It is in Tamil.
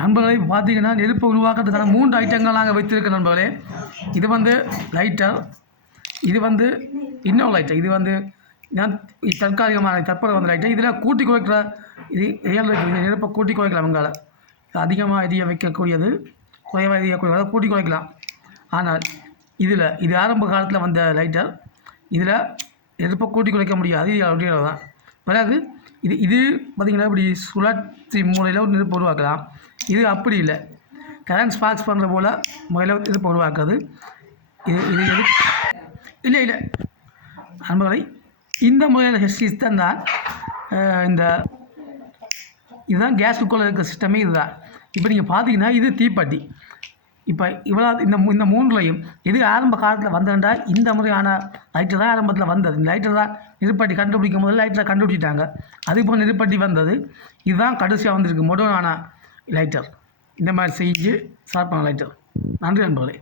நண்பர்களை பார்த்தீங்கன்னா நெருப்பை உருவாக்குறதுக்கான 3 ஐட்டங்கள் நாங்கள் வைத்திருக்க நண்பர்களே. இது வந்து லைட்டர், இது வந்து இன்னொரு லைட்டர், இது வந்து நான் தற்காலிகமான தற்போது வந்து லைட்டர். இதில் கூட்டி குறைக்கிற இது நெருப்பை கூட்டி குறைக்கலாம். உங்களால் அதிகமாக எரிய வைக்கக்கூடியது, குறைவாக எரியக்கூடியதை கூட்டி குறைக்கலாம். ஆனால் இது ஆரம்ப காலத்தில் வந்த லைட்டர். இதில் நெருப்பை கூட்டி குறைக்க முடியாது அப்படிங்கிறது தான். பிறகு இது பார்த்திங்கன்னா இப்படி சுழற்சி மூலையில் ஒரு நெருப்பு உருவாக்கலாம். இது அப்படி இல்லை, கரண்ட் ஸ்பார்க்ஸ் பண்ணுற போல் முறையில் நெருப்பு உருவாக்குறது. இது இல்லை நண்பர்களை, இந்த முறையில் சிஸ்டம் தான் இதுதான் கேஸ் குக்கரில் இருக்கிற சிஸ்டமே இதுதான். இப்போ நீங்கள் பார்த்தீங்கன்னா இது தீப்பெட்டி. இப்போ இவ்வளோ இந்த மூன்றுலையும் எது ஆரம்ப காலத்தில் வந்ததுண்டா இந்த முறையான லைட்டர் தான் ஆரம்பத்தில் வந்தது. இந்த லைட்டர் தான் நெருப்பட்டி கண்டுபிடிக்கும் போது லைட்டரை கண்டுபிடிச்சிட்டாங்க. அதுபோல் நெருப்பட்டி வந்தது. இதுதான் கடைசியாக வந்திருக்கு மாடர்னான லைட்டர். இந்த மாதிரி செஞ்சு ஸ்டார்ட் பண்ண லைட்டர். நன்றி நண்பர்களே.